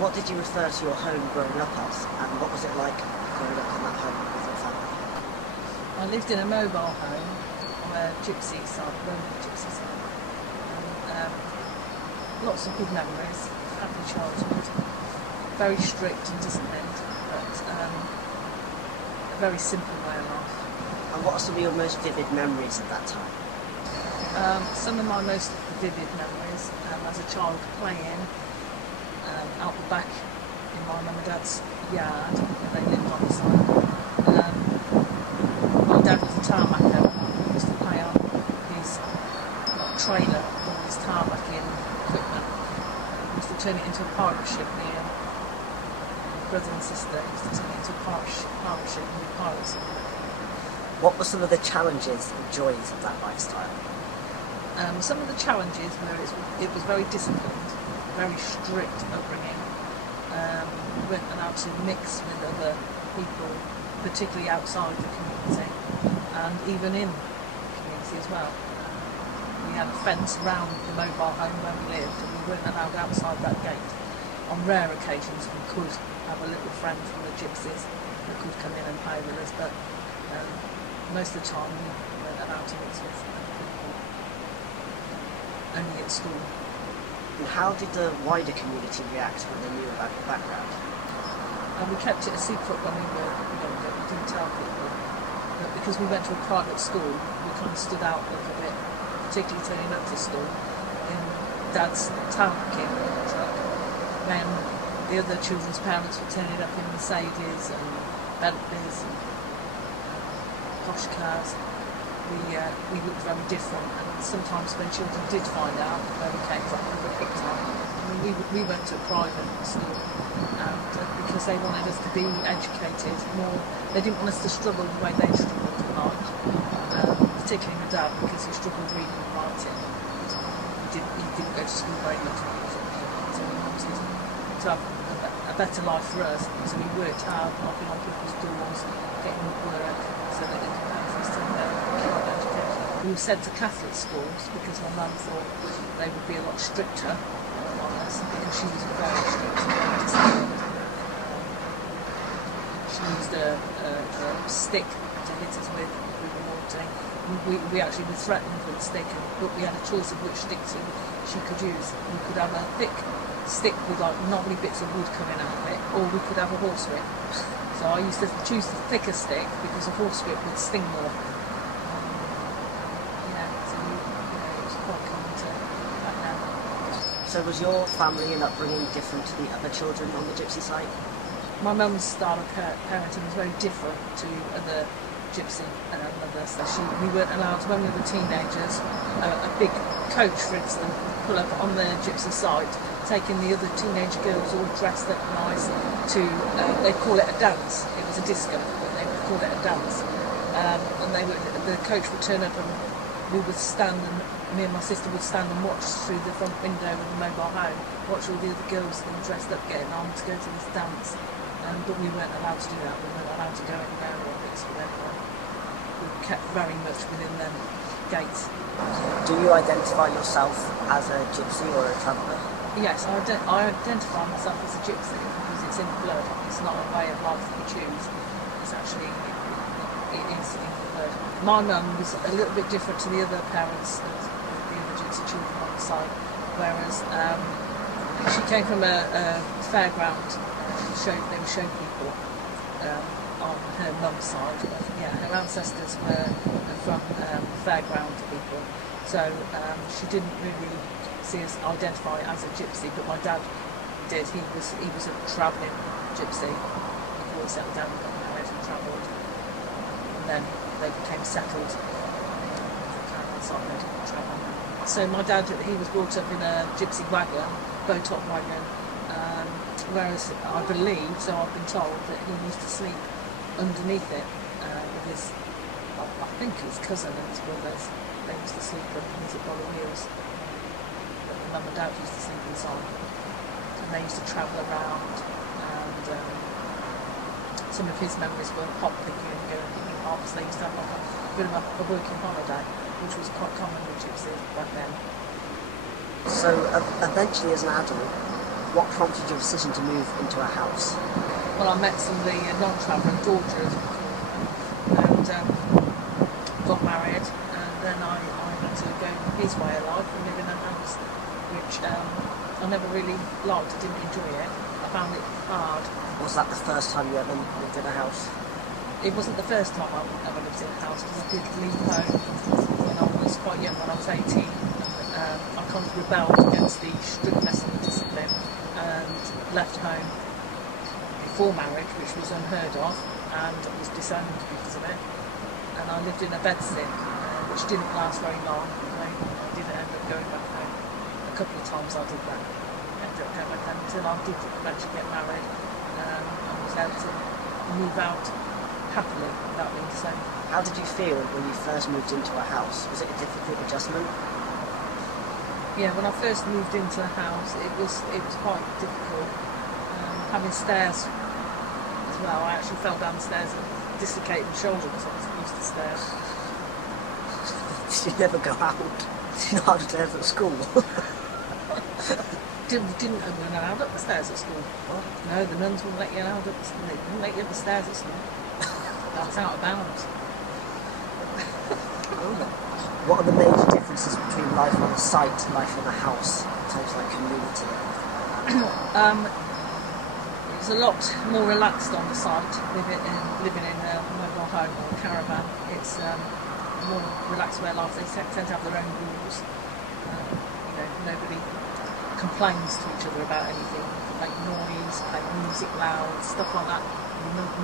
what did you refer to your home growing up as, and what was it like growing up in that home with your family? I lived in a mobile home on a Gypsy Site, Romani Gypsy Site. And, lots of good memories, happy childhood, very strict and disciplined, but a very simple way of life. And what are some of your most vivid memories of that time? Some of my most vivid memories as a child playing out the back in my mum and dad's yard where they lived on the side. My dad was a tarmacker, and he used to play on his trailer with his tarmacking equipment. He used to turn it into a pirate ship. Me and my brother and sister used to turn it into a pirate ship with pirates in it. What were some of the challenges and joys of that lifestyle? Some of the challenges were it was very disciplined, very strict upbringing. We weren't allowed to mix with other people, particularly outside the community, and even in the community as well. We had a fence around the mobile home where we lived, and we weren't allowed outside that gate. On rare occasions we could have a little friend from the gypsies who could come in and play with us, but most of the time we weren't allowed to mix with other people, only at school. And how did the wider community react when they knew about your background? And we kept it a secret when we were younger, we didn't tell people. But because we went to a private school, we kind of stood out a little bit, particularly turning up to school in Dad's tarmacking truck. When the other children's parents were turning up in Mercedes and Bentleys and posh cars, we looked very different, and sometimes when children did find out where we came from, we were picked on. I mean, we went to a private school, and because they wanted us to be educated more, they didn't want us to struggle the way they struggled in life, particularly my dad, because he struggled reading and writing. He didn't go to school very much, so we wanted to have a better life for us, so we worked hard, knocking on people's doors, getting work, so that they could pay for us to education. We were sent to Catholic schools because my mum thought they would be a lot stricter on us, because she was very strict and very disciplined. She used a stick to hit us with if we were naughty. We actually were threatened with a stick, but we had a choice of which stick she could use. We could have a thick stick with like knobbly bits of wood coming out of it, or we could have a horsewhip. So I used to choose the thicker stick because a horsewhip would sting more. So was your family and upbringing different to the other children on the Gypsy site? My mum's style of parenting was very different to other Gypsy mothers. We weren't allowed, when we were teenagers, a big coach, for instance, pull up on the Gypsy site, taking the other teenage girls all dressed up nice to, they'd call it a dance. It was a disco, but they would call it a dance. And the coach would turn up and we would stand, and me and my sister would stand and watch through the front window of the mobile home, watch all the other girls all dressed up getting on to go to this dance. But we weren't allowed to do that. We weren't allowed to go anywhere or mix with anyone. We were kept very much within them gates. Do you identify yourself as a gypsy or a traveller? Yes, I identify myself as a gypsy because it's in the blood. It's not a way of life that you choose. It's actually, it is in the blood. My mum was a little bit different to the other parents of the other gypsy children on the site, whereas she came from a fairground. They would show people on her mum's side. Her ancestors were from fairground people, so she didn't really see us identify as a gypsy, but my dad did. He was a travelling gypsy before he settled down and got married and travelled, and then they became settled. So my dad, he was brought up in a gypsy wagon, bow-top wagon. Whereas I believe, so I've been told, that he used to sleep underneath it with his, I think his cousin and his brothers. They used to sleep underneath it by the wheels. But mum and dad used to sleep inside. And they used to travel around, and some of his memories were hop picking and going picking hops. They used to have like a bit of a working holiday, which was quite common with gypsies back then. So eventually as an adult, What prompted your decision to move into a house? Well, I met somebody, a non-traveller, daughter, as we call her, and got married, and then I had to go his way of life and live in a house, which I never really liked, didn't enjoy it. I found it hard. Was that the first time you ever lived in a house? It wasn't the first time I ever lived in a house, because I did leave home when I was quite young, when I was 18. I kind of rebelled against the strictness and the discipline and left home before marriage, which was unheard of, and was disowned because of it. And I lived in a bedsit, which didn't last very long. I didn't end up going back home. A couple of times I did that. Ended up going back home until I did eventually get married, and was able to move out happily without being disowned. How did you feel when you first moved into a house? Was it a difficult adjustment? Yeah, when I first moved into the house, it was quite difficult. Having stairs as well. I actually fell down the stairs and dislocated my shoulder because I wasn't used to stairs. Did you never go out? Did you not have stairs at school? Didn't weren't allowed up the stairs at school. What? No, the nuns wouldn't let you allowed up. They wouldn't let you up the stairs at school. That's out of bounds. What are the major differences between life on a site and life in a house in terms of like community? It's a lot more relaxed on the site, living in a mobile home or a caravan. It's more relaxed way of life. They tend to have their own rules. Nobody complains to each other about anything. Make noise, play music loud, stuff like that.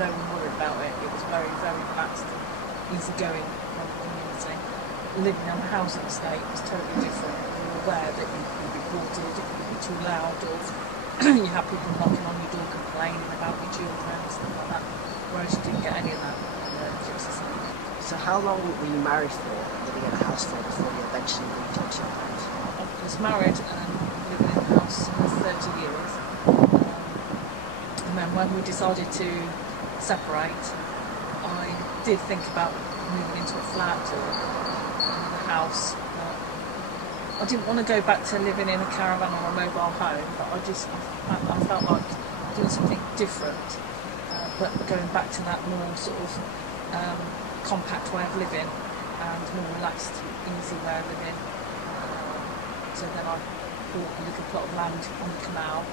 No one worried about it. It was very, very relaxed, easygoing community. Living in a housing estate was totally different. You were aware that you'd be reported if you were too loud, or you have people knocking on your door complaining about your children and stuff like that. Whereas you didn't get any of that in the Gypsy Site. So how long were you married for, living in a house for, before you eventually moved into your house? I was married and living in the house for 30 years. And then when we decided to separate, I did think about moving into a flat or house. I didn't want to go back to living in a caravan or a mobile home, but I felt like doing something different, but going back to that more sort of compact way of living and more relaxed, easy way of living. So then I bought a little plot of land on the canal,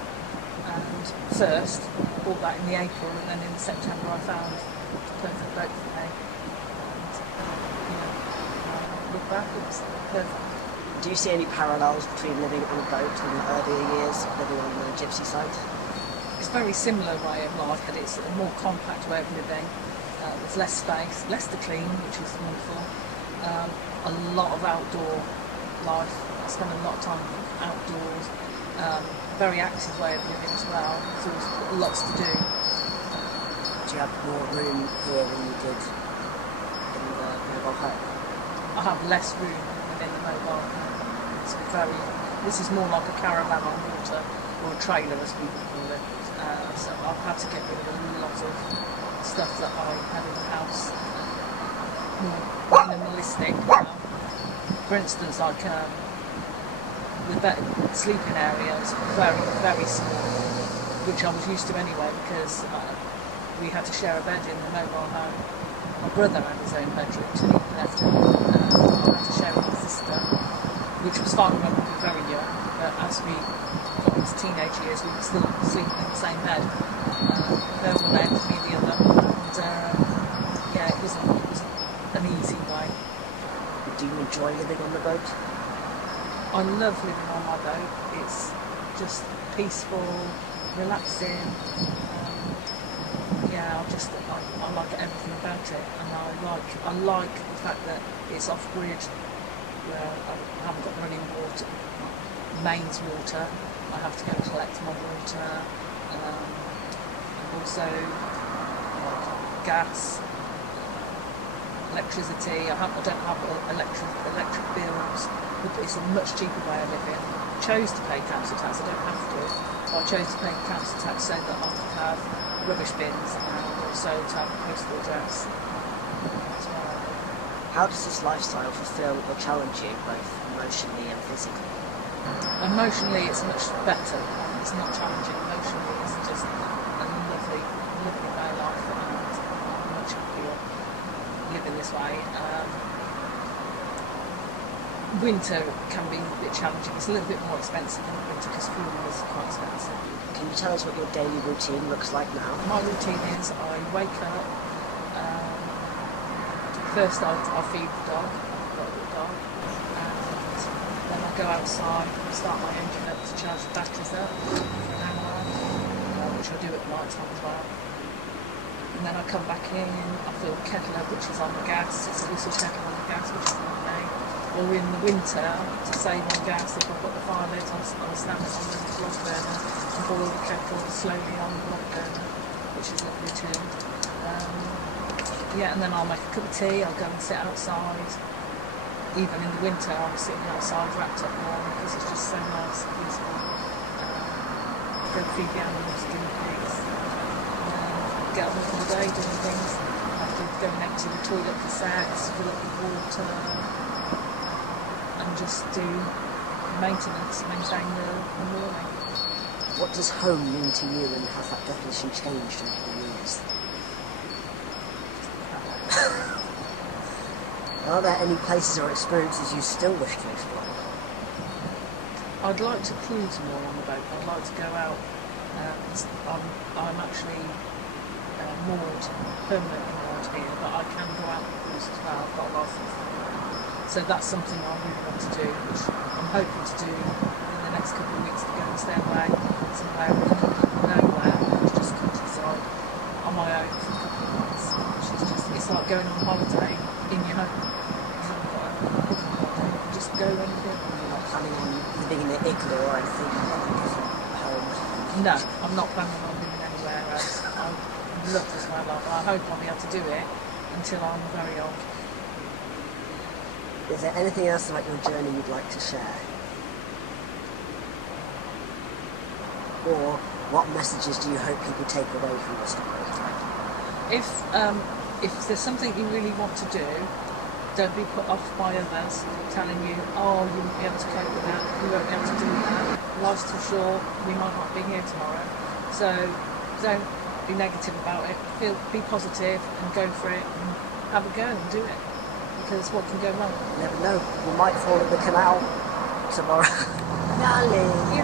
and first bought that in the April, and then in September I found the perfect boat for me. Look back, it was perfect. Do you see any parallels between living on a boat in the earlier years, living on the Gypsy site? It's a very similar way of life, but it's a more compact way of living. There's less space, less to clean, which is wonderful. A lot of outdoor life. I spend a lot of time outdoors. Very active way of living as well. So there's lots to do. Do you have more room here than you did in the mobile home? I have less room within the mobile home. This is more like a caravan on water, or a trailer as we would call it. So I've had to get rid of a lot of stuff that I had in the house. More minimalistic. For instance, like the bed sleeping area is very, very small, which I was used to anyway because we had to share a bed in the mobile home. My brother had his own bedroom till he left it. I had to share with my sister, which was fine when we were very young, but as we got into teenage years, we were still sleeping in the same bed. There was one end, me the other, and it was an easy way. Do you enjoy living on the boat? I love living on my boat. It's just peaceful, relaxing. I like everything about it, and I like the fact that it's off grid, where I haven't got running water, mains water. I have to go and collect my water, and also like gas, electricity. I don't have electric bills. It's a much cheaper way of living. I chose to pay council tax. I don't have to. But I chose to pay council tax so that I could have rubbish bins and also to have a postal address. That's where I live. How does this lifestyle fulfil or challenge you, both emotionally and physically? Emotionally, it's much better it's not challenging emotionally. It's just a lovely way of life, and I'm much happier living this way. Winter can be a bit challenging. It's a little bit more expensive in the winter because fuel is quite expensive. Can you tell us what your daily routine looks like now? My routine is I wake up, first I feed the dog, I've got a little dog, and then I go outside, start my engine up to charge the batteries up for an hour, which I do at night time as well. And then I come back in, I fill the kettle up, which is on the gas. It's a whistle kettle on the gas, which is lovely. Or in the winter, to save on gas, if I've got the fire lit, I'll stand it on the block burner and boil the kettle slowly on the block burner, which is lovely too. And then I'll make a cup of tea, I'll go and sit outside. Even in the winter, I'll be sitting outside wrapped up warm because it's just so nice and peaceful. Go feed the animals, guinea pigs. Get on with my day doing things. After going out to the toilet for sex, fill up with water, and just do maintenance, maintain the morning. What does home mean to you, and has that definition changed over the years? Are there any places or experiences you still wish to explore? I'd like to cruise more on the boat. I'd like to go out. I'm actually moored, permanently moored here, but I can go out and cruise as well. I've got a licence. So that's something I really want to do, which I'm hoping to do in the next couple of weeks, to go and stay away somewhere nowhere, it's just countryside, on my own for a couple of months. It's like going on holiday in your home. You haven't got a holiday, you just go anywhere. You're not planning on living in an igloo or anything like home? No, I'm not planning on living anywhere else. I love this my life. I hope I'll be able to do it until I'm very old. Is there anything else about your journey you'd like to share? Or what messages do you hope people take away from your story? If there's something you really want to do, don't be put off by others telling you, oh, you won't be able to cope with that, you won't be able to do that. Life's too short, we might not be here tomorrow. So don't be negative about it. Be positive and go for it and have a go and do it. Because what can go wrong? You never know. You might fall in the canal tomorrow. Darling. Yeah.